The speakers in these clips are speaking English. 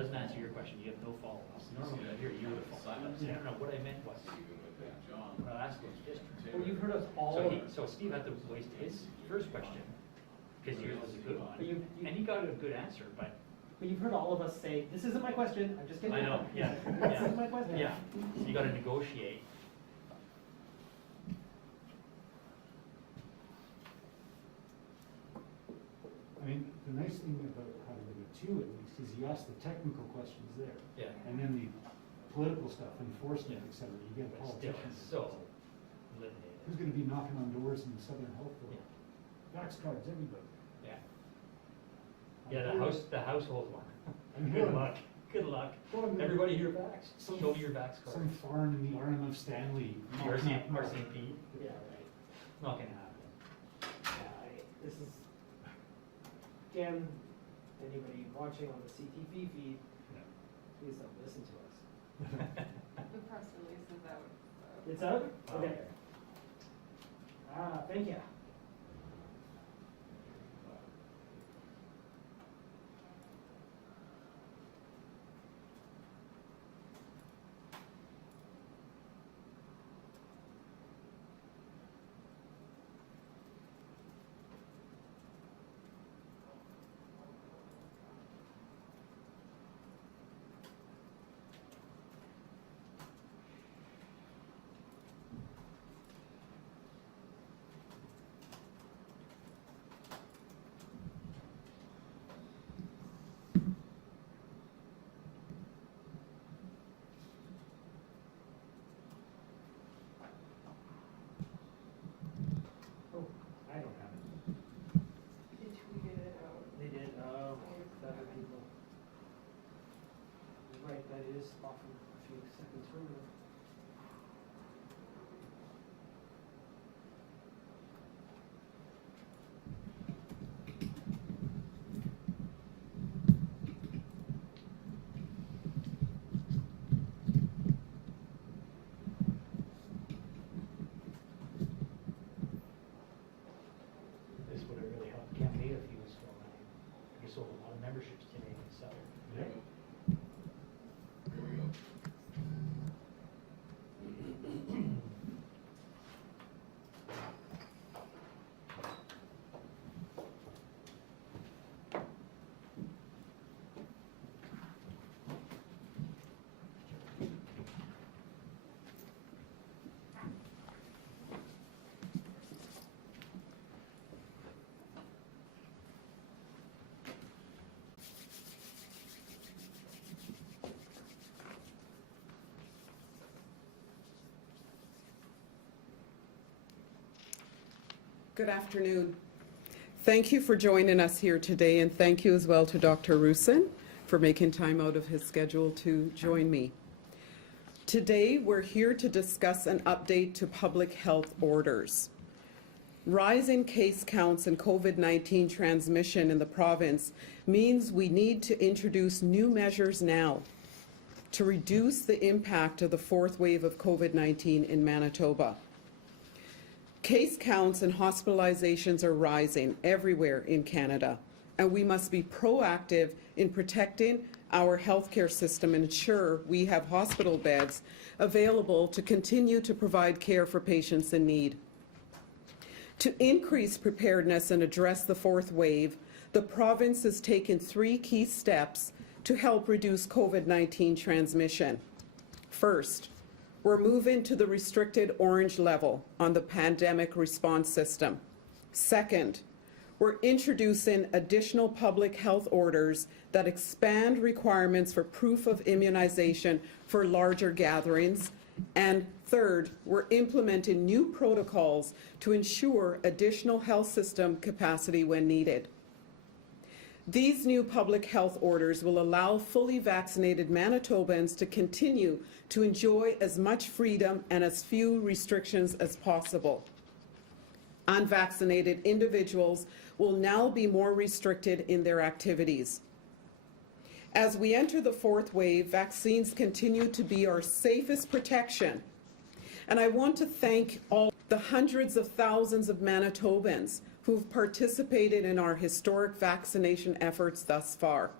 doesn't answer your question, you have no follow-ups. Normally I hear you with follow-ups. Yeah. No, what I meant was, what I asked was just, Well, you've heard us all. so Steve had to waste his first question, because yours was a good one, But and he got a good answer, but. But you've heard all of us say, this isn't my question, I'm just kidding. I know, yeah, This yeah. isn't my question. Yeah, so you gotta negotiate. I mean, the nice thing about Highway 2 at least is you ask the technical questions there. Yeah. And then the political stuff, enforcement, et cetera, you get But still, politicians. it's so limited. Who's gonna be knocking on doors in Southern Health for Yeah. Vax cards, everybody. Yeah. Yeah, the household one. I'm Good good. luck, good luck. Go on, Everybody here vax, Some- show me your vax card. Some farm in the RMF Stanley. RCMP, Yeah, right. not gonna happen. This is, again, anybody watching on the CTV feed, please don't listen to us. The press release is out. So. It's out? Oh, Okay. Thank you. Oh, I don't have it. They tweeted it out. They did, seven people. Right, that is often a few seconds earlier. This would have really helped the campaign if he was still running. We sold a lot of memberships today in Southern. Yeah. Good afternoon. Thank you for joining us here today, and thank you as well to Dr. Roussin for making time out of his schedule to join me. Today, we're here to discuss an update to public health orders. Rising case counts and COVID-19 transmission in the province means we need to introduce new measures now to reduce the impact of the fourth wave of COVID-19 in Manitoba. Case counts and hospitalizations are rising everywhere in Canada, and we must be proactive in protecting our healthcare system and ensure we have hospital beds available to continue to provide care for patients in need. To increase preparedness and address the fourth wave, the province has taken 3 key steps to help reduce COVID-19 transmission. First, we're moving to the restricted orange level on the pandemic response system. Second, we're introducing additional public health orders that expand requirements for proof of immunization for larger gatherings. And third, we're implementing new protocols to ensure additional health system capacity when needed. These new public health orders will allow fully vaccinated Manitobans to continue to enjoy as much freedom and as few restrictions as possible. Unvaccinated individuals will now be more restricted in their activities. As we enter the fourth wave, vaccines continue to be our safest protection. And I want to thank all the hundreds of thousands of Manitobans who've participated in our historic vaccination efforts thus far.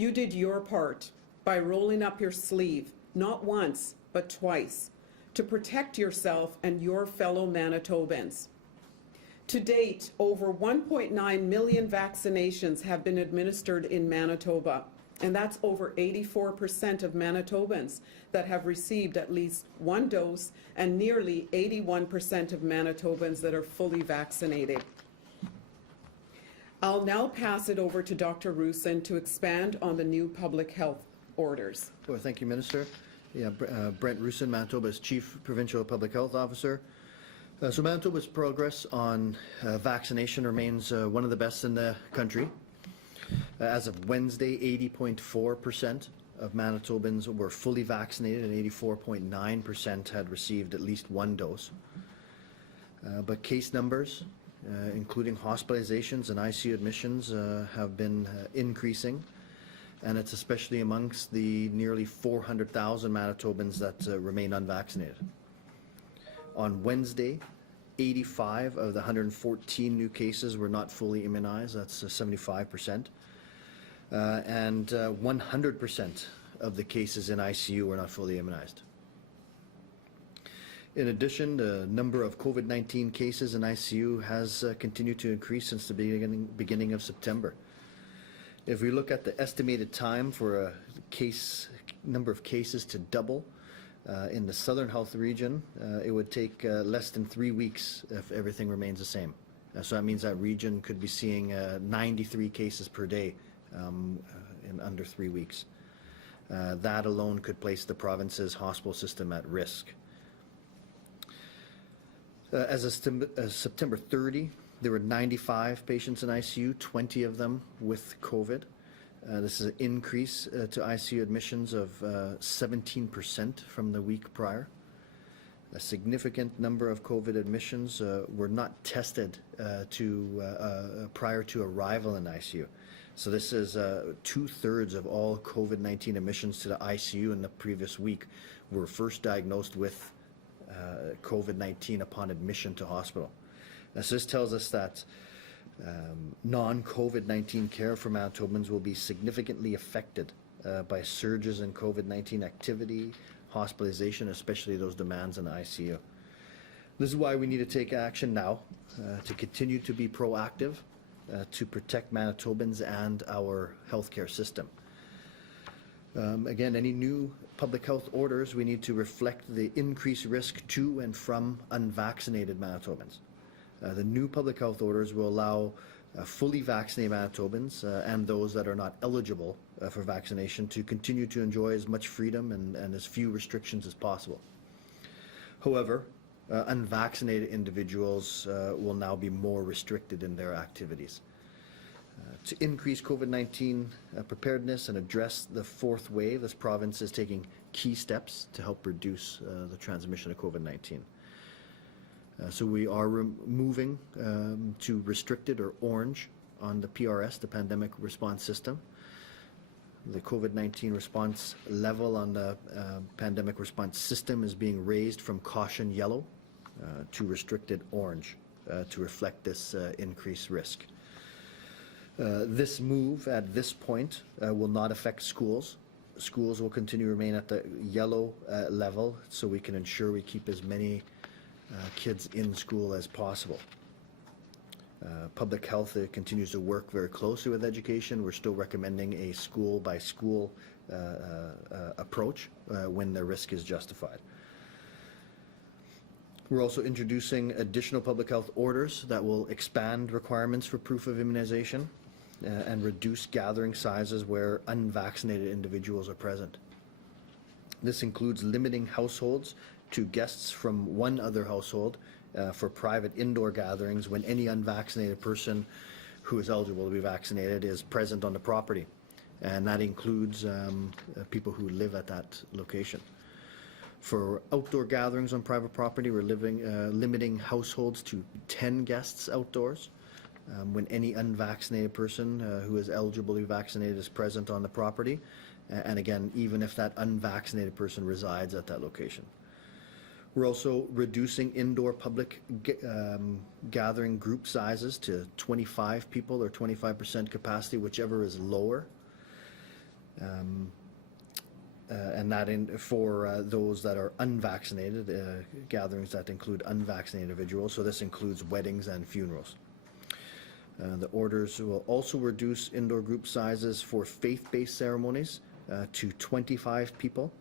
You did your part by rolling up your sleeve, not once, but twice, to protect yourself and your fellow Manitobans. To date, over 1.9 million vaccinations have been administered in Manitoba, and that's over 84% of Manitobans that have received at least one dose, and nearly 81% of Manitobans that are fully vaccinated. I'll now pass it over to Dr. Roussin to expand on the new public health orders. Well, thank you, Minister. Yeah, Brent Roussin, Manitoba's Chief Provincial Public Health Officer. So Manitoba's progress on vaccination remains one of the best in the country. As of Wednesday, 80.4% of Manitobans were fully vaccinated and 84.9% had received at least one dose. But case numbers, including hospitalizations and ICU admissions, have been increasing, and it's especially amongst the nearly 400,000 Manitobans that remain unvaccinated. On Wednesday, 85 of the 114 new cases were not fully immunized. That's 75%. And 100% of the cases in ICU were not fully immunized. In addition, the number of COVID-19 cases in ICU has continued to increase since the beginning of September. If we look at the estimated time for a number of cases to double, in the Southern Health region, it would take less than 3 weeks if everything remains the same. So that means that region could be seeing 93 cases per day in under 3 weeks. That alone could place the province's hospital system at risk. As of September 30, there were 95 patients in ICU, 20 of them with COVID. This is an increase to ICU admissions of 17% from the week prior. A significant number of COVID admissions were not tested prior to arrival in ICU. So this is 2/3 of all COVID-19 admissions to the ICU in the previous week were first diagnosed with COVID-19 upon admission to hospital. So this tells us that non-COVID-19 care for Manitobans will be significantly affected by surges in COVID-19 activity, hospitalization, especially those demands in the ICU. This is why we need to take action now to continue to be proactive to protect Manitobans and our healthcare system. Again, any new public health orders, we need to reflect the increased risk to and from unvaccinated Manitobans. The new public health orders will allow fully vaccinated Manitobans and those that are not eligible for vaccination to continue to enjoy as much freedom and as few restrictions as possible. However, unvaccinated individuals will now be more restricted in their activities. To increase COVID-19 preparedness and address the fourth wave, this province is taking key steps to help reduce the transmission of COVID-19. So we are moving to restricted or orange on the PRS, the Pandemic Response System. The COVID-19 response level on the Pandemic Response System is being raised from caution yellow to restricted orange to reflect this increased risk. This move at this point will not affect schools. Schools will continue to remain at the yellow level so we can ensure we keep as many kids in school as possible. Public health continues to work very closely with education. We're still recommending a school-by-school approach when the risk is justified. We're also introducing additional public health orders that will expand requirements for proof of immunization and reduce gathering sizes where unvaccinated individuals are present. This includes limiting households to guests from one other household for private indoor gatherings when any unvaccinated person who is eligible to be vaccinated is present on the property. And that includes people who live at that location. For outdoor gatherings on private property, we're limiting households to 10 guests outdoors when any unvaccinated person who is eligible to be vaccinated is present on the property. And again, even if that unvaccinated person resides at that location. We're also reducing indoor public gathering group sizes to 25 people or 25% capacity, whichever is lower. And that for those that are unvaccinated, gatherings that include unvaccinated individuals, so this includes weddings and funerals. The orders will also reduce indoor group sizes for faith-based ceremonies to 25 people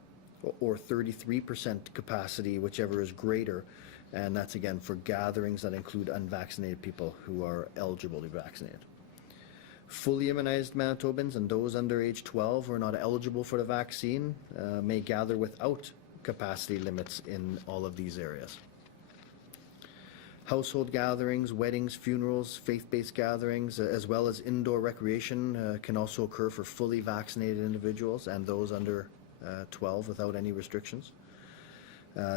or 33% capacity, whichever is greater, and that's again for gatherings that include unvaccinated people who are eligible to be vaccinated. Fully immunized Manitobans and those under age 12 who are not eligible for the vaccine may gather without capacity limits in all of these areas. Household gatherings, weddings, funerals, faith-based gatherings, as well as indoor recreation can also occur for fully vaccinated individuals and those under 12 without any restrictions.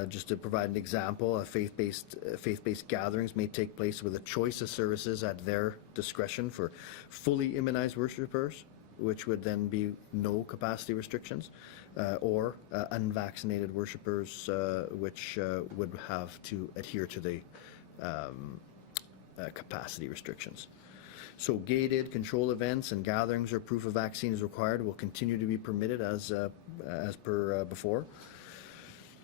Just to provide an example, faith-based gatherings may take place with a choice of services at their discretion for fully immunized worshippers, which would then be no capacity restrictions, or unvaccinated worshippers, which would have to adhere to the capacity restrictions. So gated control events and gatherings where proof of vaccine is required will continue to be permitted as per before.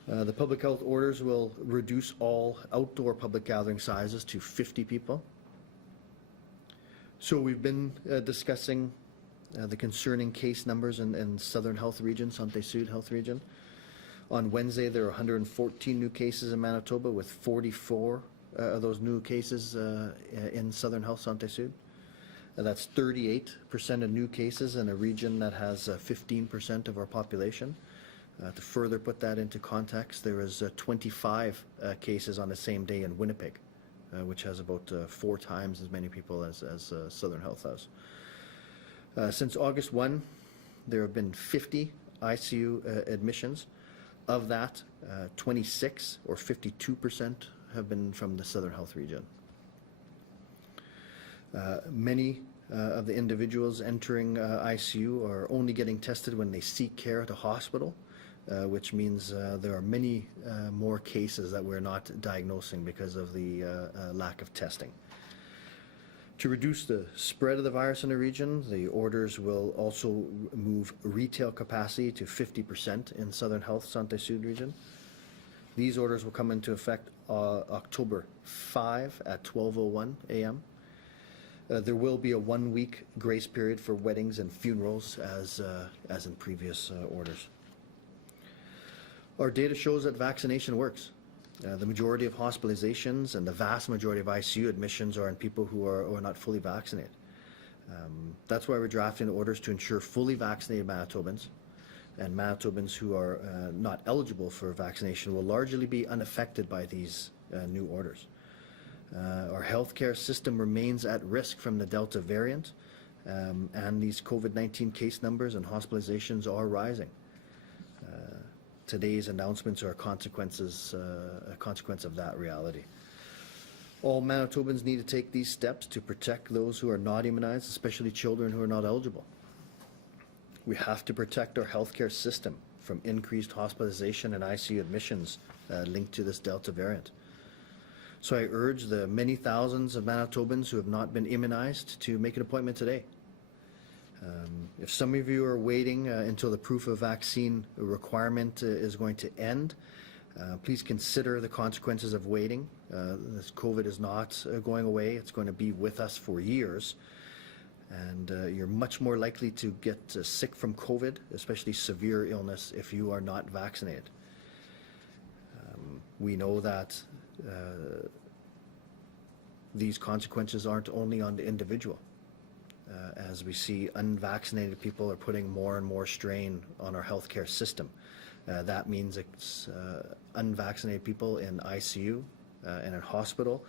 The public health orders will reduce all outdoor public gathering sizes to 50 people. So we've been discussing the concerning case numbers in Southern Health Region, Santé Sud Health Region. On Wednesday, there are 114 new cases in Manitoba, with 44 of those new cases in Southern Health Santé Sud. That's 38% of new cases in a region that has 15% of our population. To further put that into context, there was 25 cases on the same day in Winnipeg, which has about 4 times as many people as Southern Health has. Since August 1, there have been 50 ICU admissions. Of that, 26 or 52% have been from the Southern Health region. Many of the individuals entering ICU are only getting tested when they seek care at a hospital, which means there are many more cases that we're not diagnosing because of the lack of testing. To reduce the spread of the virus in the region, the orders will also move retail capacity to 50% in Southern Health Santé Sud region. These orders will come into effect October 5 at 12:01 a.m. There will be a 1-week grace period for weddings and funerals as in previous orders. Our data shows that vaccination works. The majority of hospitalizations and the vast majority of ICU admissions are in people who are not fully vaccinated. That's why we're drafting orders to ensure fully vaccinated Manitobans and Manitobans who are not eligible for vaccination will largely be unaffected by these new orders. Our healthcare system remains at risk from the Delta variant, and these COVID-19 case numbers and hospitalizations are rising. Today's announcements are a consequence of that reality. All Manitobans need to take these steps to protect those who are not immunized, especially children who are not eligible. We have to protect our healthcare system from increased hospitalization and ICU admissions linked to this Delta variant. So I urge the many thousands of Manitobans who have not been immunized to make an appointment today. If some of you are waiting until the proof of vaccine requirement is going to end, please consider the consequences of waiting. This COVID is not going away. It's going to be with us for years. And you're much more likely to get sick from COVID, especially severe illness, if you are not vaccinated. We know that these consequences aren't only on the individual. As we see, unvaccinated people are putting more and more strain on our healthcare system. That means it's unvaccinated people in ICU and in hospital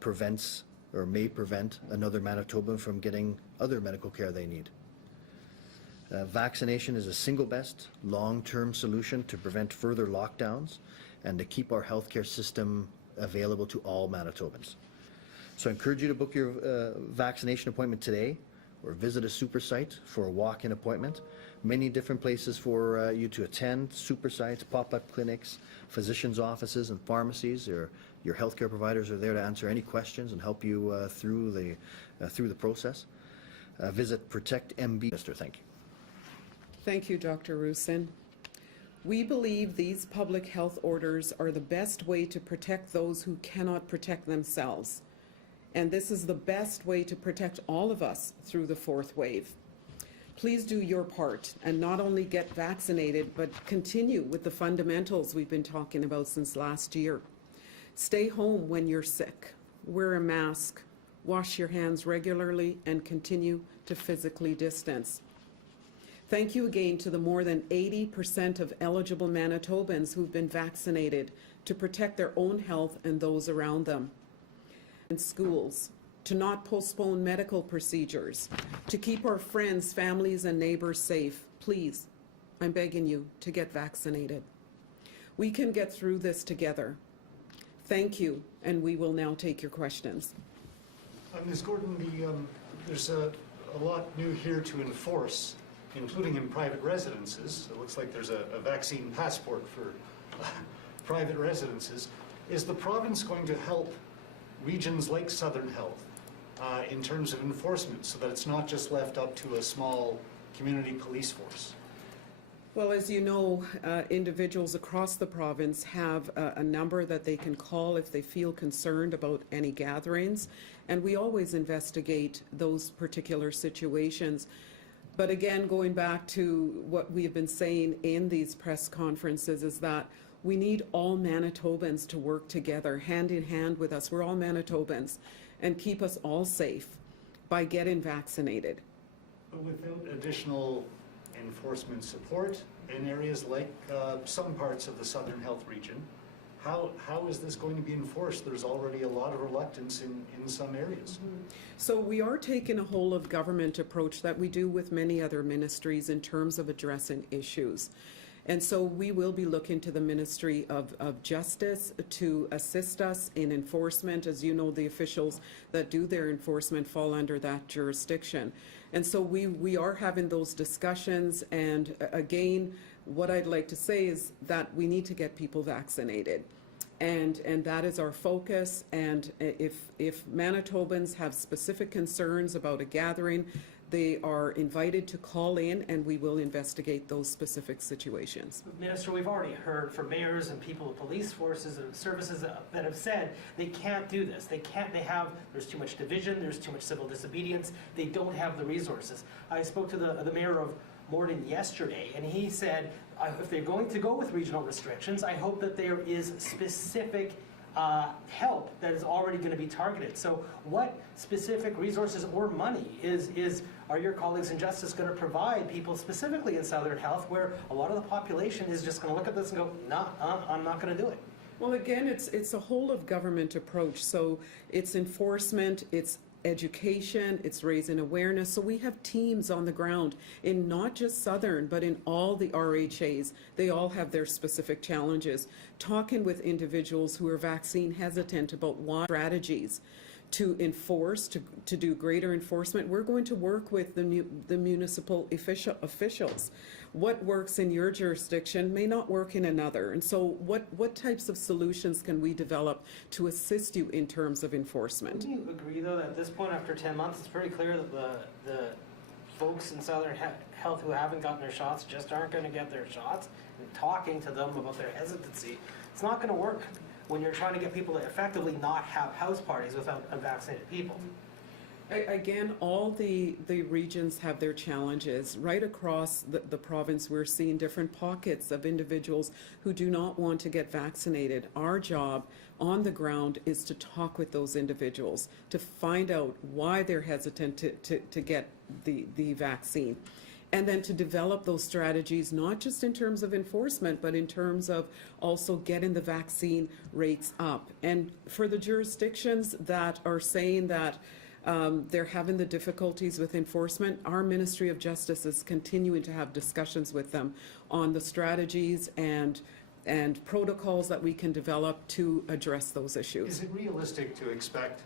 prevents or may prevent another Manitoban from getting other medical care they need. Vaccination is the single best long-term solution to prevent further lockdowns and to keep our healthcare system available to all Manitobans. So I encourage you to book your vaccination appointment today or visit a super site for a walk-in appointment. Many different places for you to attend, super sites, pop-up clinics, physicians' offices and pharmacies. Your healthcare providers are there to answer any questions and help you through the process. Visit Protect MB. Thank you. Thank you, Dr. Roussin. We believe these public health orders are the best way to protect those who cannot protect themselves. And this is the best way to protect all of us through the fourth wave. Please do your part and not only get vaccinated, but continue with the fundamentals we've been talking about since last year. Stay home when you're sick, wear a mask, wash your hands regularly, and continue to physically distance. Thank you again to the more than 80% of eligible Manitobans who've been vaccinated to protect their own health and those around them. In schools, to not postpone medical procedures, to keep our friends, families, and neighbors safe. Please, I'm begging you to get vaccinated. We can get through this together. Thank you, and we will now take your questions. Ms. Gordon, there's a lot new here to enforce, including in private residences. It looks like there's a vaccine passport for private residences. Is the province going to help regions like Southern Health in terms of enforcement so that it's not just left up to a small community police force? Well, as you know, individuals across the province have a number that they can call if they feel concerned about any gatherings, and we always investigate those particular situations. But again, going back to what we have been saying in these press conferences is that we need all Manitobans to work together, hand in hand with us. We're all Manitobans, and keep us all safe by getting vaccinated. But without additional enforcement support in areas like some parts of the Southern Health region, how is this going to be enforced? There's already a lot of reluctance in some areas. So we are taking a whole of government approach that we do with many other ministries in terms of addressing issues. And so we will be looking to the Ministry of Justice to assist us in enforcement. As you know, the officials that do their enforcement fall under that jurisdiction. And so we are having those discussions, and again, what I'd like to say is that we need to get people vaccinated. And that is our focus, and if Manitobans have specific concerns about a gathering, they are invited to call in, and we will investigate those specific situations. Minister, we've already heard from mayors and people of police forces and services that have said they can't do this. There's too much division, there's too much civil disobedience, they don't have the resources. I spoke to the mayor of Morden yesterday, and he said, if they're going to go with regional restrictions, I hope that there is specific help that is already going to be targeted. So what specific resources or money are your colleagues in Justice going to provide people specifically in Southern Health, where a lot of the population is just going to look at this and go, no, I'm not going to do it? Well, again, it's a whole of government approach. So it's enforcement, it's education, it's raising awareness. So we have teams on the ground in not just Southern, but in all the RHAs. They all have their specific challenges. Talking with individuals who are vaccine hesitant about what strategies to enforce, to do greater enforcement. We're going to work with the municipal officials. What works in your jurisdiction may not work in another. And so what types of solutions can we develop to assist you in terms of enforcement? Wouldn't you agree, though, that at this point, after 10 months, it's pretty clear that the folks in Southern Health who haven't gotten their shots just aren't going to get their shots? And talking to them about their hesitancy, it's not going to work when you're trying to get people to effectively not have house parties without unvaccinated people. Again, all the regions have their challenges. Right across the province, we're seeing different pockets of individuals who do not want to get vaccinated. Our job on the ground is to talk with those individuals, to find out why they're hesitant to get the vaccine. And then to develop those strategies, not just in terms of enforcement, but in terms of also getting the vaccine rates up. And for the jurisdictions that are saying that they're having the difficulties with enforcement, our Ministry of Justice is continuing to have discussions with them on the strategies and protocols that we can develop to address those issues. Is it realistic to expect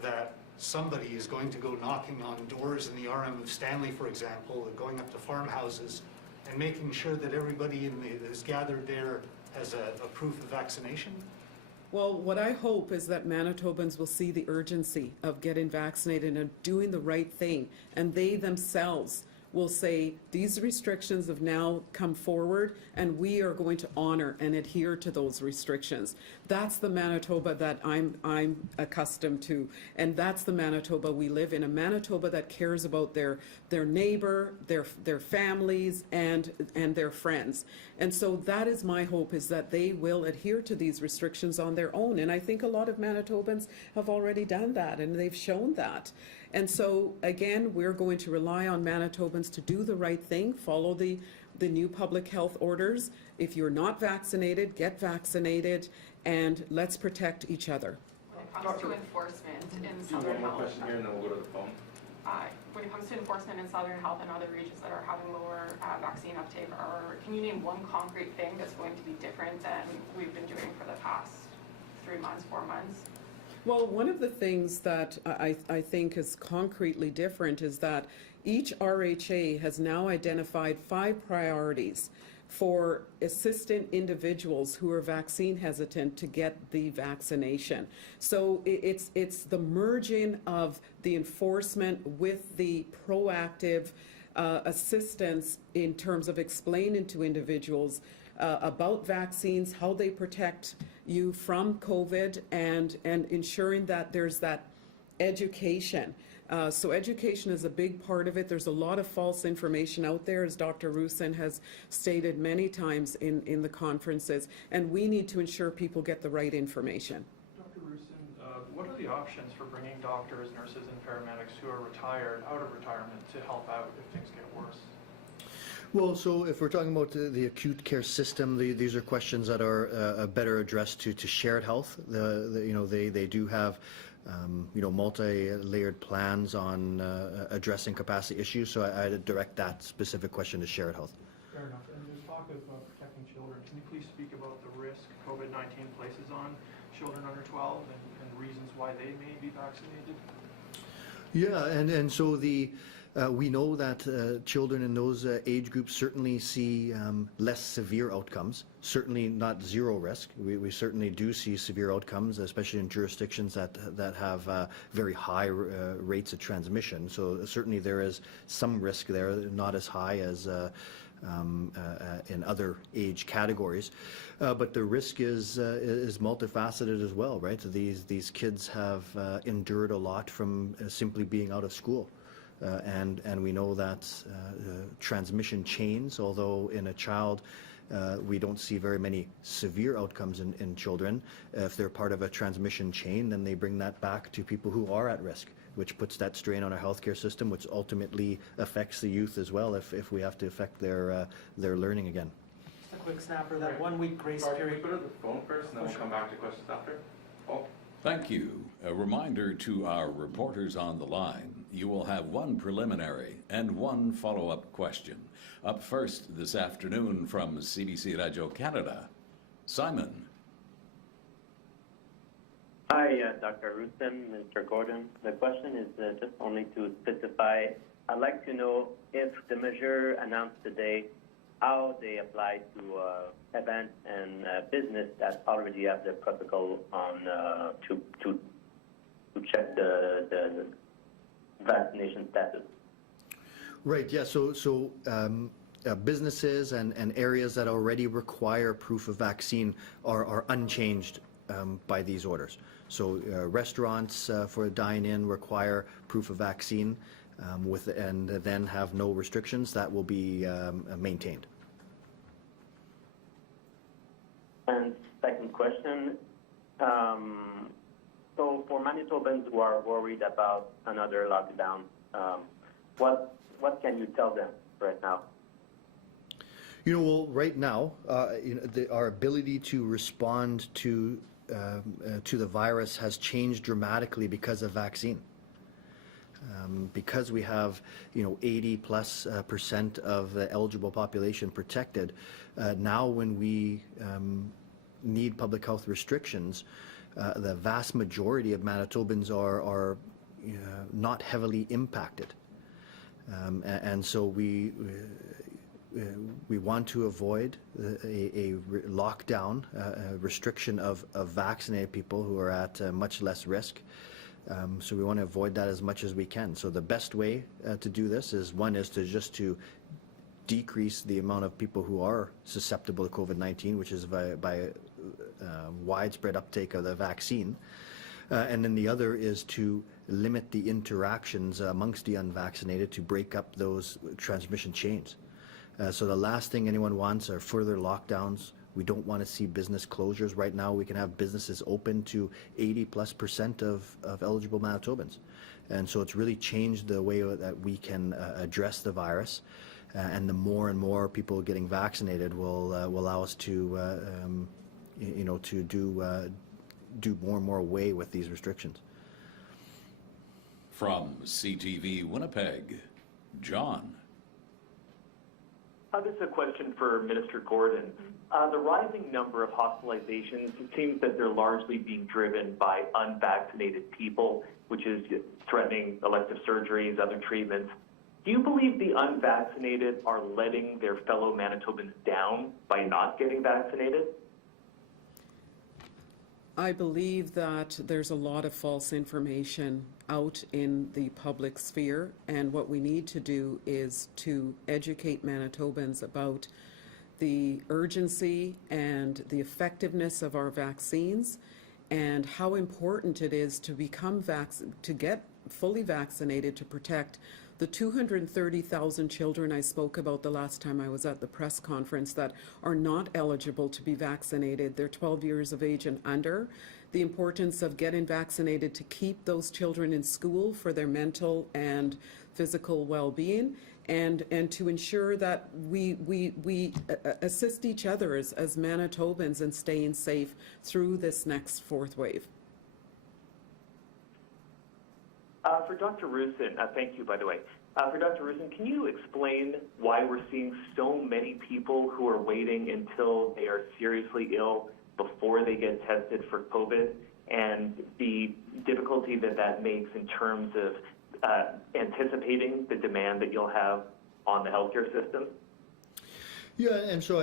that somebody is going to go knocking on doors in the RM of Stanley, for example, going up to farmhouses and making sure that everybody that is gathered there has a proof of vaccination? Well, what I hope is that Manitobans will see the urgency of getting vaccinated and doing the right thing, and they themselves will say, these restrictions have now come forward, and we are going to honor and adhere to those restrictions. That's the Manitoba that I'm accustomed to, and that's the Manitoba we live in, a Manitoba that cares about their neighbor, their families, and their friends. And so that is my hope, is that they will adhere to these restrictions on their own. And I think a lot of Manitobans have already done that, and they've shown that. And so, again, we're going to rely on Manitobans to do the right thing, follow the new public health orders. If you're not vaccinated, get vaccinated, and let's protect each other. When it comes to enforcement in Do Southern one more Health, question here and then we'll go to the phone. when it comes to enforcement in Southern Health and other regions that are having lower vaccine uptake, can you name one concrete thing that's going to be different than we've been doing for the past 3 months, 4 months? Well, one of the things that I think is concretely different is that each RHA has now identified 5 priorities for assistant individuals who are vaccine hesitant to get the vaccination. So it's the merging of the enforcement with the proactive assistance in terms of explaining to individuals about vaccines, how they protect you from COVID, and ensuring that there's that education. So education is a big part of it. There's a lot of false information out there, as Dr. Roussin has stated many times in the conferences, and we need to ensure people get the right information. Dr. Roussin, what are the options for bringing doctors, nurses, and paramedics who are retired out of retirement to help out if things get worse? Well, so if we're talking about the acute care system, these are questions that are better addressed to shared health. They do have multi-layered plans on addressing capacity issues. So I'd direct that specific question to shared health. Fair enough. And there's talk of protecting children. Can you please speak about the risk COVID-19 places on children under 12 and reasons why they may be vaccinated? Yeah, and so we know that children in those age groups certainly see less severe outcomes, certainly not zero risk. We certainly do see severe outcomes, especially in jurisdictions that have very high rates of transmission. So certainly there is some risk there, not as high as in other age categories. But the risk is multifaceted as well, right? These kids have endured a lot from simply being out of school. And we know that transmission chains, although in a child we don't see very many severe outcomes in children. If they're part of a transmission chain, then they bring that back to people who are at risk, which puts that strain on our healthcare system, which ultimately affects the youth as well if we have to affect their learning again. Just a quick snapper, that 1 week grace Sorry, can we period. go to the phone first and then we'll come back to questions after? Oh. Thank you. A reminder to our reporters on the line, you will have one preliminary and one follow-up question. Up first this afternoon from CBC Radio Canada, Simon. Hi, Dr. Roussin, Mr. Gordon. The question is just only to specify, I'd like to know if the measure announced today, how they apply to events and business that already have the protocol on to check the vaccination status. Right, yeah, so businesses and areas that already require proof of vaccine are unchanged by these orders. So restaurants for dine-in require proof of vaccine and then have no restrictions. That will be maintained. And second question, so for Manitobans who are worried about another lockdown, what can you tell them right now? Well, right now, our ability to respond to the virus has changed dramatically because of vaccine. Because we have, 80+% of the eligible population protected, now when we need public health restrictions, the vast majority of Manitobans are not heavily impacted. And so we want to avoid a lockdown, a restriction of vaccinated people who are at much less risk. So we want to avoid that as much as we can. So the best way to do this is, one is to just to decrease the amount of people who are susceptible to COVID-19, which is by widespread uptake of the vaccine. And then the other is to limit the interactions amongst the unvaccinated to break up those transmission chains. So the last thing anyone wants are further lockdowns. We don't want to see business closures. Right now we can have businesses open to 80+% of eligible Manitobans. And so it's really changed the way that we can address the virus. And the more and more people getting vaccinated will allow us to, to do more and more away with these restrictions. From CTV Winnipeg, John. This is a question for Minister Gordon. The rising number of hospitalizations, it seems that they're largely being driven by unvaccinated people, which is threatening elective surgeries, other treatments. Do you believe the unvaccinated are letting their fellow Manitobans down by not getting vaccinated? I believe that there's a lot of false information out in the public sphere, and what we need to do is to educate Manitobans about the urgency and the effectiveness of our vaccines and how important it is to to get fully vaccinated to protect the 230,000 children I spoke about the last time I was at the press conference that are not eligible to be vaccinated. They're 12 years of age and under. The importance of getting vaccinated to keep those children in school for their mental and physical well-being, and to ensure that we assist each other as Manitobans in staying safe through this next fourth wave. For Dr. Roussin, thank you, by the way. For Dr. Roussin, can you explain why we're seeing so many people who are waiting until they are seriously ill before they get tested for COVID, and the difficulty that makes in terms of anticipating the demand that you'll have on the healthcare system? Yeah, and so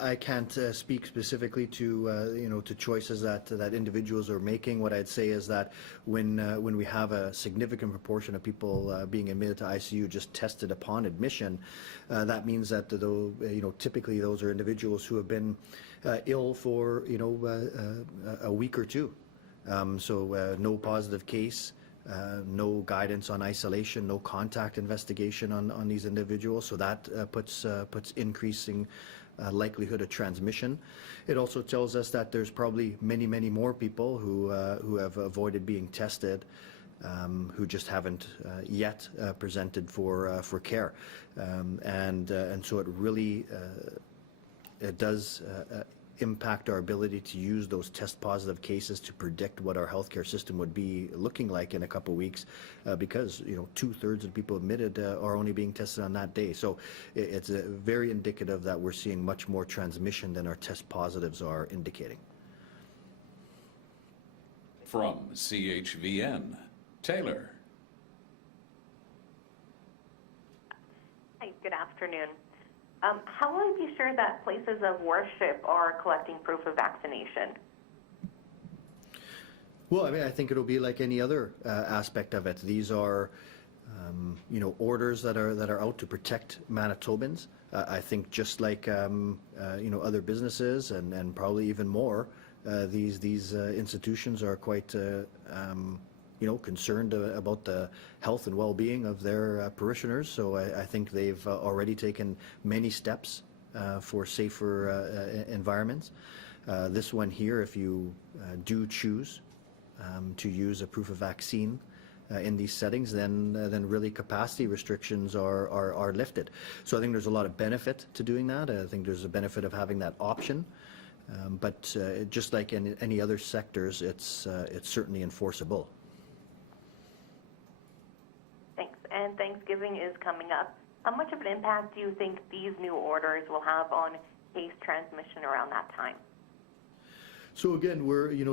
I can't speak specifically to to choices that individuals are making. What I'd say is that when we have a significant proportion of people being admitted to ICU just tested upon admission, that means that typically those are individuals who have been ill for a week or two. So no positive case. No guidance on isolation, no contact investigation on these individuals, so that puts increasing likelihood of transmission. It also tells us that there's probably many more people who have avoided being tested, who just haven't yet presented for care, and so it really it does impact our ability to use those test positive cases to predict what our healthcare system would be looking like in a couple of weeks, because 2/3 of the people admitted are only being tested on that day. So it's very indicative that we're seeing much more transmission than our test positives are indicating. From CHVN, Taylor. Hi, good afternoon. How will you be sure that places of worship are collecting proof of vaccination? Well, I mean, I think it'll be like any other aspect of it. These are, orders that are out to protect Manitobans. I think just like other businesses and probably even more, these institutions are quite concerned about the health and well-being of their parishioners. So I think they've already taken many steps for safer environments. This one here, if you do choose to use a proof of vaccine in these settings, then really capacity restrictions are lifted. So I think there's a lot of benefit to doing that. I think there's a benefit of having that option. But just like in any other sectors, it's certainly enforceable. Thanks. And Thanksgiving is coming up. How much of an impact do you think these new orders will have on case transmission around that time? So again,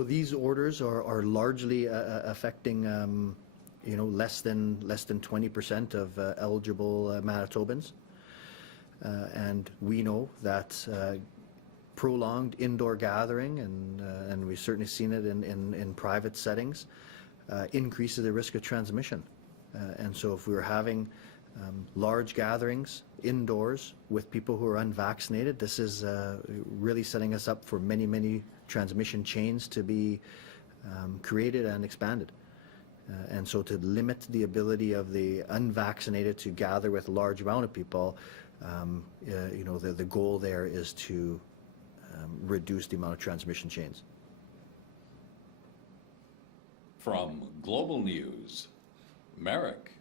these orders are largely affecting less than 20% of eligible Manitobans, and we know that prolonged indoor gathering, and we've certainly seen it in private settings, increases the risk of transmission. And so if we were having large gatherings indoors with people who are unvaccinated, this is really setting us up for many, many transmission chains to be created and expanded. And so to limit the ability of the unvaccinated to gather with a large amount of people, the goal there is to reduce the amount of transmission chains. From Global News, Merrick.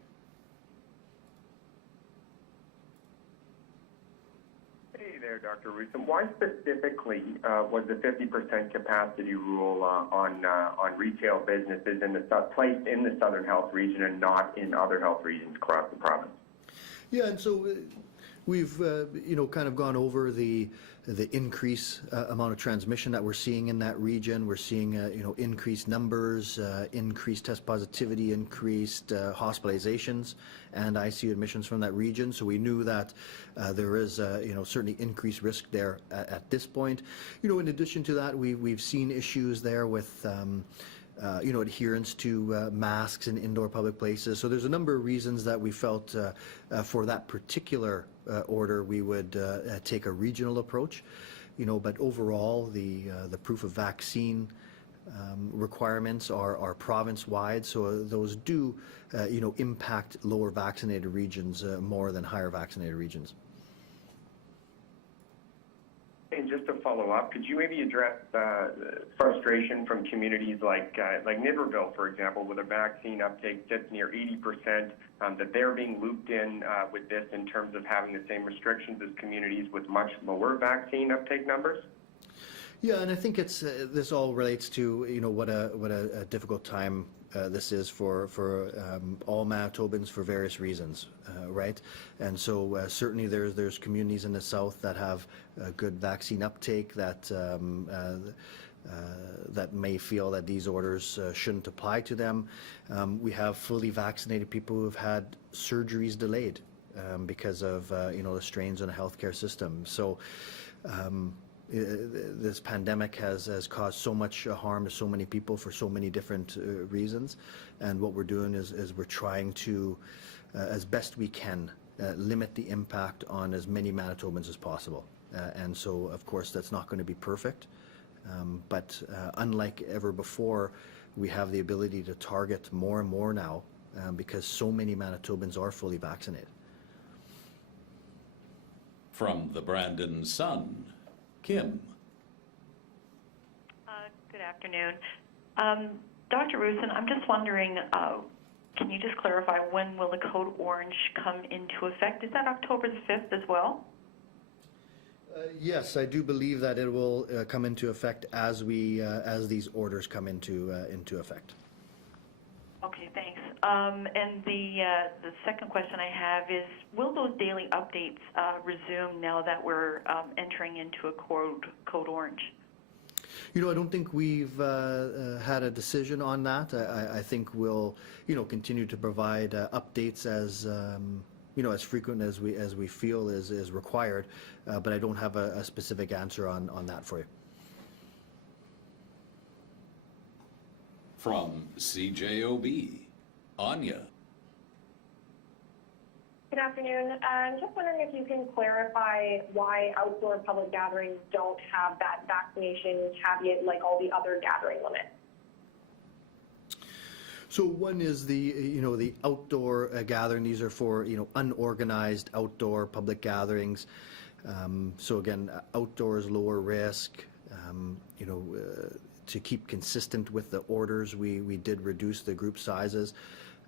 Hey there, Dr. Roussin. Why specifically was the 50% capacity rule on retail businesses placed in the Southern Health Region and not in other health regions across the province? Yeah, and so we've kind of gone over the increased amount of transmission that we're seeing in that region. We're seeing increased numbers, increased test positivity, increased hospitalizations and ICU admissions from that region. So we knew that there is certainly increased risk there at this point. In addition to that, we've seen issues there with adherence to masks in indoor public places. So there's a number of reasons that we felt for that particular order we would take a regional approach. But overall, the proof of vaccine requirements are province-wide, so those do impact lower vaccinated regions more than higher vaccinated regions. And just to follow up, could you maybe address frustration from communities like Niverville, for example, where the vaccine uptake sits near 80%, that they're being looped in with this in terms of having the same restrictions as communities with much lower vaccine uptake numbers? Yeah, and I think it's this all relates to what a difficult time this is for all Manitobans for various reasons, right? And so certainly there's communities in the south that have good vaccine uptake that that may feel that these orders shouldn't apply to them. We have fully vaccinated people who have had surgeries delayed because of the strains on the healthcare system. So. This pandemic has caused so much harm to so many people for so many different reasons, and what we're doing is we're trying to, as best we can, limit the impact on as many Manitobans as possible. And so, of course, that's not going to be perfect, but unlike ever before, we have the ability to target more and more now because so many Manitobans are fully vaccinated. From the Brandon Sun, Kim. Good afternoon. Dr. Roussin, I'm just wondering, can you just clarify when will the Code Orange come into effect? Is that October the 5th as well? Yes, I do believe that it will come into effect as these orders come into effect. Okay, thanks. And the second question I have is, will those daily updates resume now that we're entering into a code orange? I don't think we've had a decision on that. I think we'll, continue to provide updates as, as frequent as we feel is required. But I don't have a specific answer on that for you. From CJOB, Anya. Good afternoon. I'm just wondering if you can clarify why outdoor public gatherings don't have that vaccination caveat like all the other gathering limits. So one is the outdoor gathering. These are for unorganized outdoor public gatherings. So again, outdoors lower risk. To keep consistent with the orders, we did reduce the group sizes.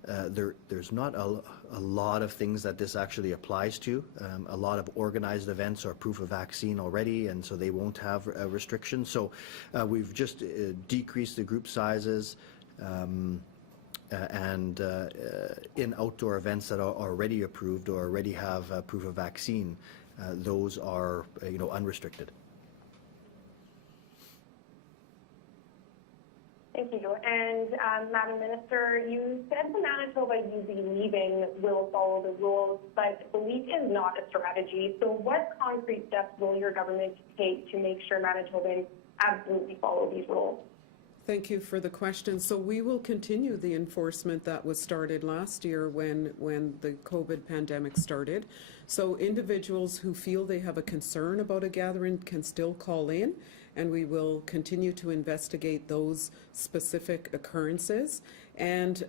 There's not a lot of things that this actually applies to. A lot of organized events are proof of vaccine already, and so they won't have restrictions. So we've just decreased the group sizes, and in outdoor events that are already approved or already have proof of vaccine, those are unrestricted. Thank you. And Madam Minister, you said the Manitoba UZ leaving will follow the rules, but belief is not a strategy. So what concrete steps will your government take to make sure Manitobans absolutely follow these rules? Thank you for the question. So we will continue the enforcement that was started last year when the COVID pandemic started. So individuals who feel they have a concern about a gathering can still call in, and we will continue to investigate those specific occurrences. And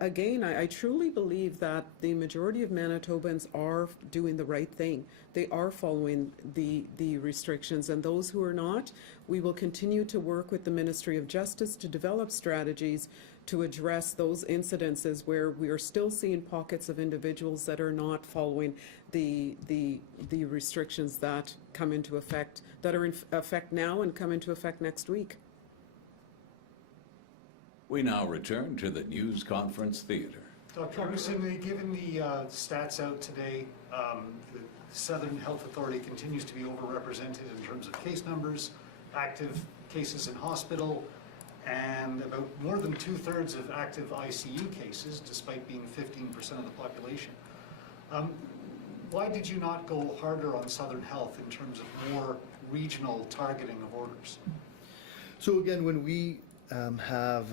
again, I truly believe that the majority of Manitobans are doing the right thing. They are following the restrictions, and those who are not, we will continue to work with the Ministry of Justice to develop strategies to address those incidences where we are still seeing pockets of individuals that are not following the restrictions that come into effect, that are in effect now and come into effect next week. We now return to the News Conference Theatre. Dr. Roussin, given the stats out today, the Southern Health Authority continues to be overrepresented in terms of case numbers, active cases in hospital, and about more than 2/3 of active ICU cases, despite being 15% of the population. Why did you not go harder on Southern Health in terms of more regional targeting of orders? So again, when we have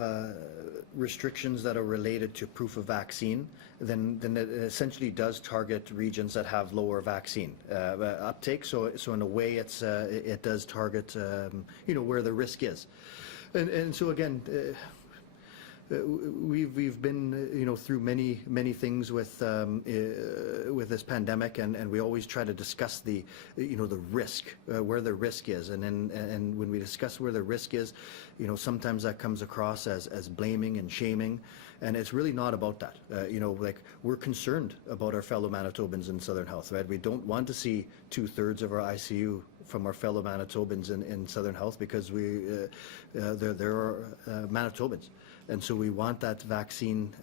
restrictions that are related to proof of vaccine, then it essentially does target regions that have lower vaccine uptake. So in a way, it does target where the risk is, and so again. We've been through many things with this pandemic, and we always try to discuss the risk, where the risk is, and when we discuss where the risk is, sometimes that comes across as blaming and shaming, and it's really not about that. Like, we're concerned about our fellow Manitobans in Southern Health, right? We don't want to see 2/3 of our ICU from our fellow Manitobans in Southern Health, because there are Manitobans. And so we want that vaccine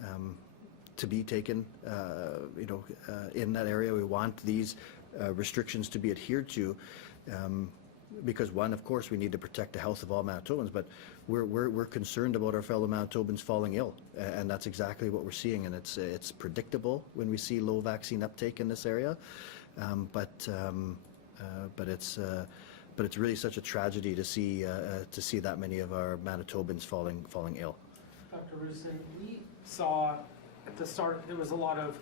to be taken, in that area. We want these restrictions to be adhered to, because one, of course, we need to protect the health of all Manitobans, but we're concerned about our fellow Manitobans falling ill, and that's exactly what we're seeing. And it's predictable when we see low vaccine uptake in this area, but it's really such a tragedy to see that many of our Manitobans falling ill. Dr. Roussin, we saw at the start there was a lot of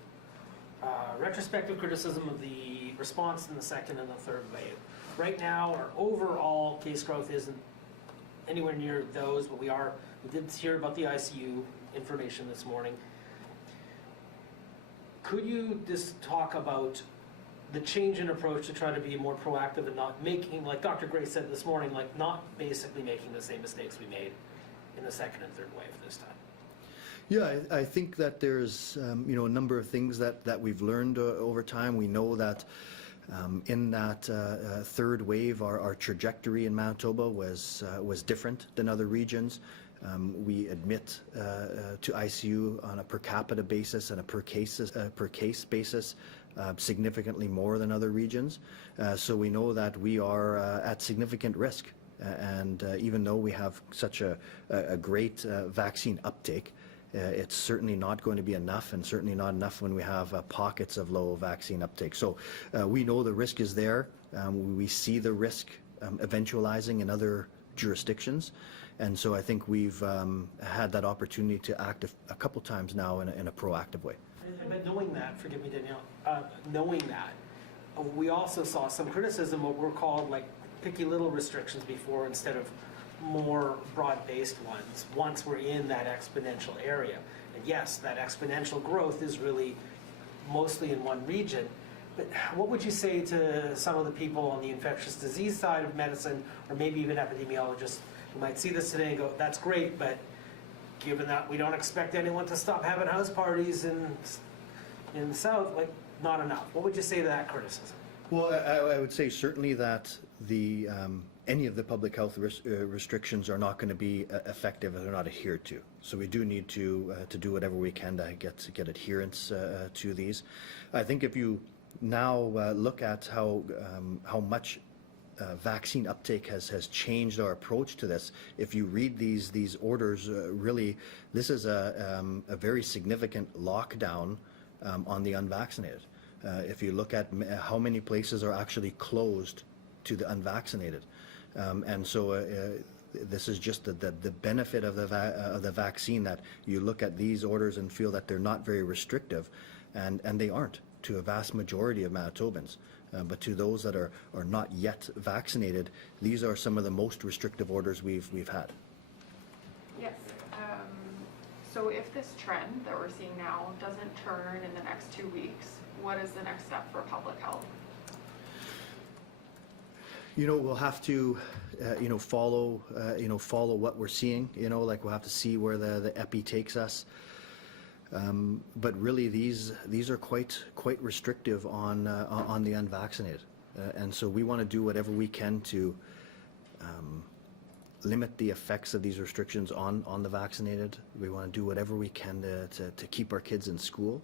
retrospective criticism of the response in the second and the third wave. Right now, our overall case growth isn't anywhere near those, but we did hear about the ICU information this morning. Could you just talk about the change in approach to try to be more proactive and not making, like Dr. Gray said this morning, like not basically making the same mistakes we made in the second and third wave this time? Yeah, I think that there's a number of things that we've learned over time. We know that in that third wave, our trajectory in Manitoba was different than other regions. We admit to ICU on a per capita basis and a per case basis significantly more than other regions. So we know that we are at significant risk. And even though we have such a great vaccine uptake, it's certainly not going to be enough, and certainly not enough when we have pockets of low vaccine uptake. So we know the risk is there. We see the risk eventualizing in other jurisdictions. And so I think we've had that opportunity to act a couple times now in a proactive way. But knowing that, forgive me, Danielle, knowing that, we also saw some criticism of what were called like picky little restrictions before instead of more broad-based ones once we're in that exponential area. And yes, that exponential growth is really mostly in one region. But what would you say to some of the people on the infectious disease side of medicine, or maybe even epidemiologists, who might see this today and go, that's great, but given that we don't expect anyone to stop having house parties in the South, like, not enough. What would you say to that criticism? Well, I would say certainly that any of the public health restrictions are not going to be effective if they're not adhered to. So we do need to do whatever we can to get adherence to these. I think if you now look at how much vaccine uptake has changed our approach to this. If you read these orders, really, this is a very significant lockdown on the unvaccinated. If you look at how many places are actually closed to the unvaccinated. And so this is just the benefit of the vaccine, that you look at these orders and feel that they're not very restrictive, and they aren't to a vast majority of Manitobans. But to those that are not yet vaccinated, these are some of the most restrictive orders we've had. Yes. So if this trend that we're seeing now doesn't turn in the next 2 weeks, what is the next step for public health? We'll have to, follow what we're seeing. Like we'll have to see where the epi takes us. But really, these are quite restrictive on the unvaccinated, and so we want to do whatever we can to limit the effects of these restrictions on the vaccinated. We want to do whatever we can to keep our kids in school,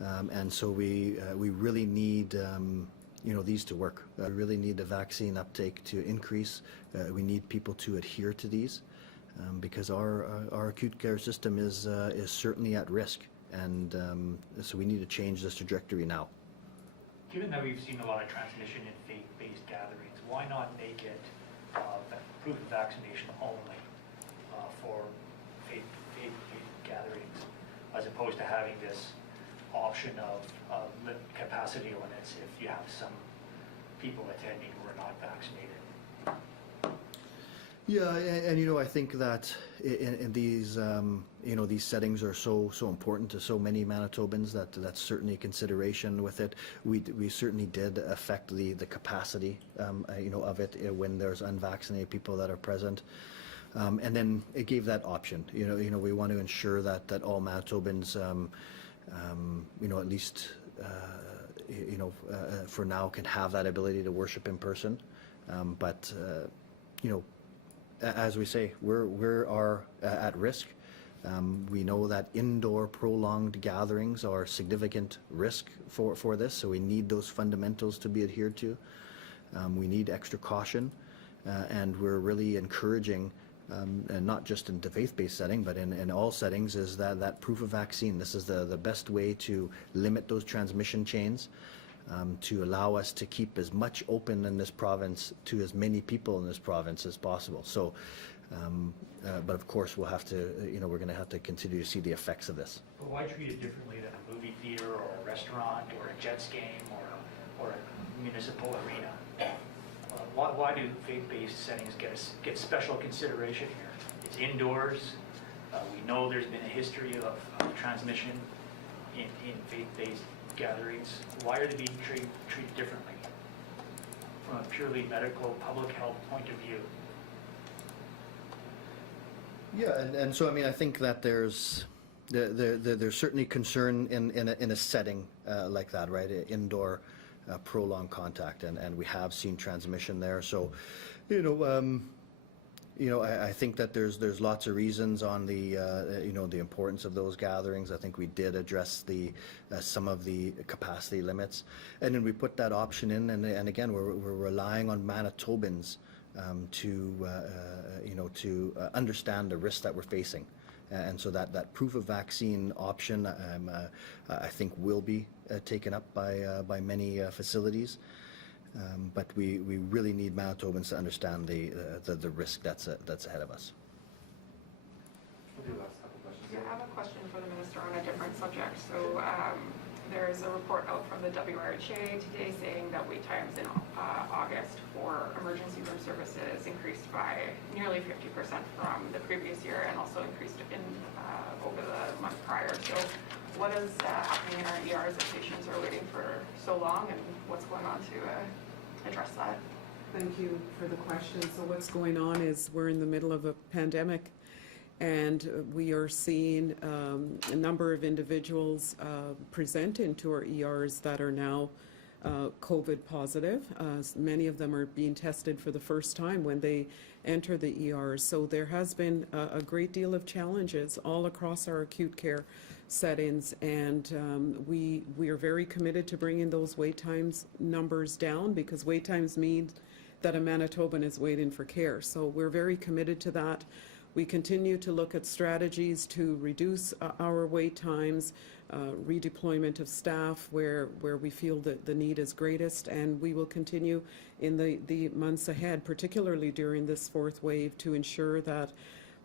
and so we really need these to work. We really need the vaccine uptake to increase. We need people to adhere to these. Because our acute care system is certainly at risk, and so we need to change this trajectory now. Given that we've seen a lot of transmission in faith-based gatherings, why not make it proof of vaccination only for faith-based gatherings, as opposed to having this option of capacity limits if you have some people attending who are not vaccinated? Yeah, and I think that in these these settings are so important to so many Manitobans that that's certainly a consideration with it. We certainly did affect the capacity of it when there's unvaccinated people that are present, and then it gave that option. We want to ensure that all Manitobans at least for now can have that ability to worship in person, but as we say, we're at risk. We know that indoor prolonged gatherings are significant risk for this, so we need those fundamentals to be adhered to. We need extra caution, and we're really encouraging, and not just in the faith-based setting, but in all settings, is that proof of vaccine. This is the best way to limit those transmission chains, to allow us to keep as much open in this province to as many people in this province as possible. So, but of course, we'll have to, we're going to have to continue to see the effects of this. But why treat it differently than a movie theater or a restaurant or a Jets game or a municipal arena? Why do faith-based settings get special consideration here? It's indoors. We know there's been a history of transmission in faith-based gatherings. Why are they being treated differently from a purely medical public health point of view? Yeah, and so I think that there's certainly concern in a setting like that, right? Indoor prolonged contact, and we have seen transmission there. So, I think that there's lots of reasons on the the importance of those gatherings. I think we did address some of the capacity limits, and then we put that option in. And again, we're relying on Manitobans to understand the risks that we're facing, and so that proof of vaccine option, I think, will be taken up by many facilities. But we really need Manitobans to understand the risk that's ahead of us. We'll do the last couple questions. Yeah, I have a question for the minister on a different subject. So there's a report out from the WRHA today saying that wait times in August for emergency room services increased by nearly 50% from the previous year, and also increased over the month prior. So what is happening in our ERs that patients are waiting for so long, and what's going on to address that? Thank you for the question. So what's going on is we're in the middle of a pandemic, and we are seeing a number of individuals present into our ERs that are now COVID positive. Many of them are being tested for the first time when they enter the ERs. So there has been a great deal of challenges all across our acute care settings, and we are very committed to bringing those wait times numbers down, because wait times mean that a Manitoban is waiting for care. So we're very committed to that. We continue to look at strategies to reduce our wait times. redeployment of staff where we feel that the need is greatest, and we will continue in the months ahead, particularly during this fourth wave, to ensure that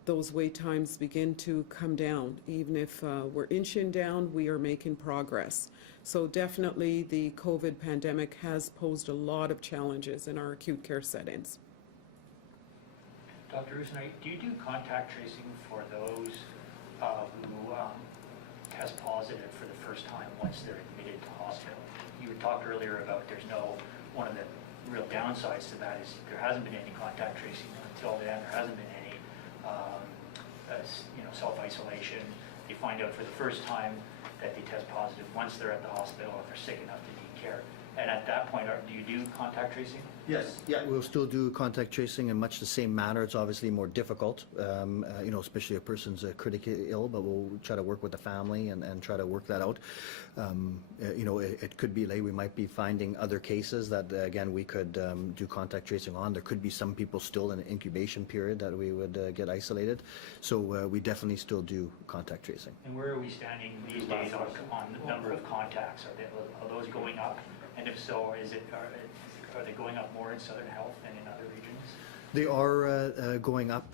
those wait times begin to come down. Even if we're inching down, we are making progress. So definitely the COVID pandemic has posed a lot of challenges in our acute care settings. Dr. Roussin, do you do contact tracing for those who test positive for the first time once they're admitted to hospital? You had talked earlier about one of the real downsides to that is there hasn't been any contact tracing until then. There hasn't been any self-isolation. They find out for the first time that they test positive once they're at the hospital and they're sick enough to need care. And at that point, do you do contact tracing? Yes. Yeah, we'll still do contact tracing in much the same manner. It's obviously more difficult, especially if a person's critically ill, but we'll try to work with the family and try to work that out. It could be late. We might be finding other cases that, again, we could do contact tracing on. There could be some people still in an incubation period that we would get isolated. So we definitely still do contact tracing. And where are we standing these days on the number of contacts? Are those going up? And if so, are they going up more in Southern Health than in other regions? They are going up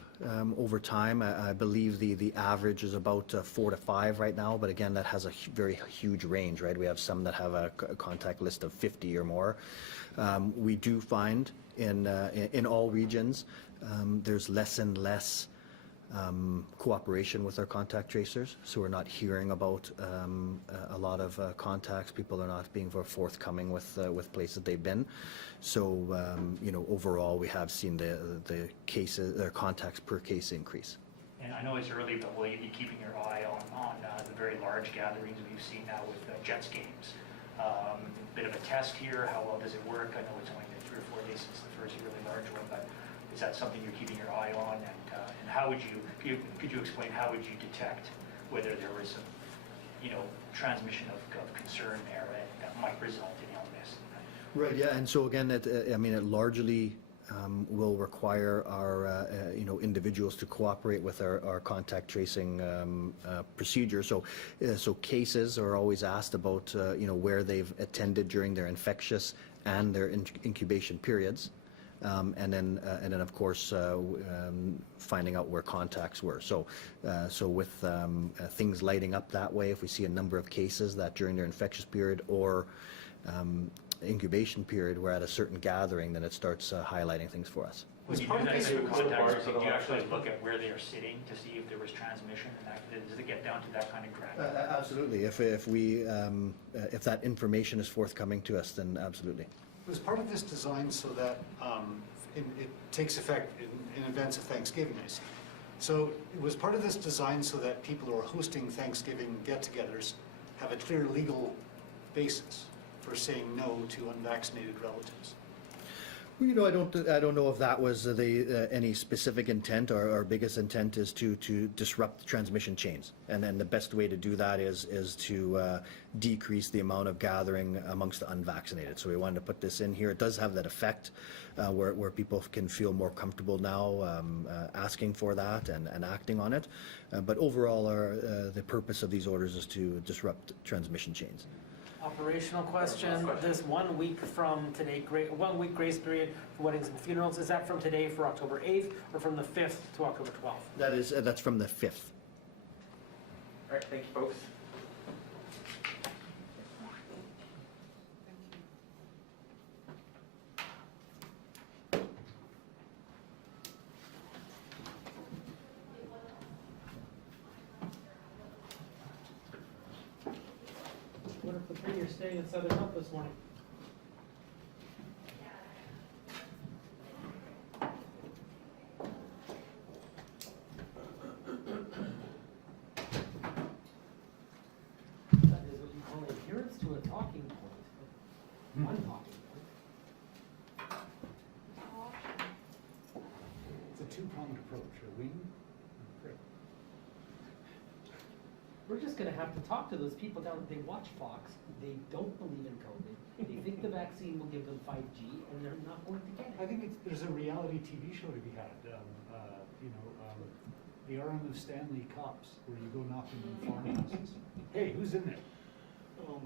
over time. I believe the average is about 4 to 5 right now, but again, that has a very huge range, right? We have some that have a contact list of 50 or more. We do find in all regions there's less and less cooperation with our contact tracers, so we're not hearing about a lot of contacts. People are not being very forthcoming with places they've been. So overall, we have seen the cases, their contacts per case increase. And I know it's early, but will you be keeping your eye on the very large gatherings we've seen now with Jets games? Bit of a test here. How well does it work? I know it's only been 3 or 4 days since the first really large one, but is that something you're keeping your eye on? And how would could you explain how would you detect whether there was some, transmission of concern there that might result in illness? Right. Yeah. And so again, it largely will require our individuals to cooperate with our contact tracing procedure. So cases are always asked about where they've attended during their infectious and their incubation periods. And then of course finding out where contacts were. So with things lighting up that way, if we see a number of cases that during their infectious period or incubation period we're at a certain gathering, then it starts highlighting things for us. When you do that kind of contact, do you actually look at where they are sitting to see if there was transmission? And does it get down to that kind of granularity? Absolutely. If that information is forthcoming to us, then absolutely. Was part of this designed so that it takes effect in events of Thanksgiving, I see. So was part of this designed so that people who are hosting Thanksgiving get-togethers have a clear legal basis for saying no to unvaccinated relatives? I don't know if that was any specific intent. Our biggest intent is to disrupt the transmission chains, and then the best way to do that is to decrease the amount of gathering amongst the unvaccinated. So we wanted to put this in here. It does have that effect where people can feel more comfortable now asking for that and acting on it. But overall, the purpose of these orders is to disrupt transmission chains. Operational question, this 1 week from today, 1 week grace period for weddings and funerals, is that from today for October 8th or from the 5th to October 12th? That's from the 5th. All right, thank you, folks. What if the 3 are staying in Southern Health this morning? That is what you call adherence to a talking point. One talking point. It's a two-pronged approach. A win and a prick. We're just going to have to talk to those people down. They watch Fox. They don't believe in COVID. They think the vaccine will give them 5G, and they're not going to get it. I think there's a reality TV show to be had. The RM of Stanley Cops, where you go knocking on farmhouses. Hey, who's in there?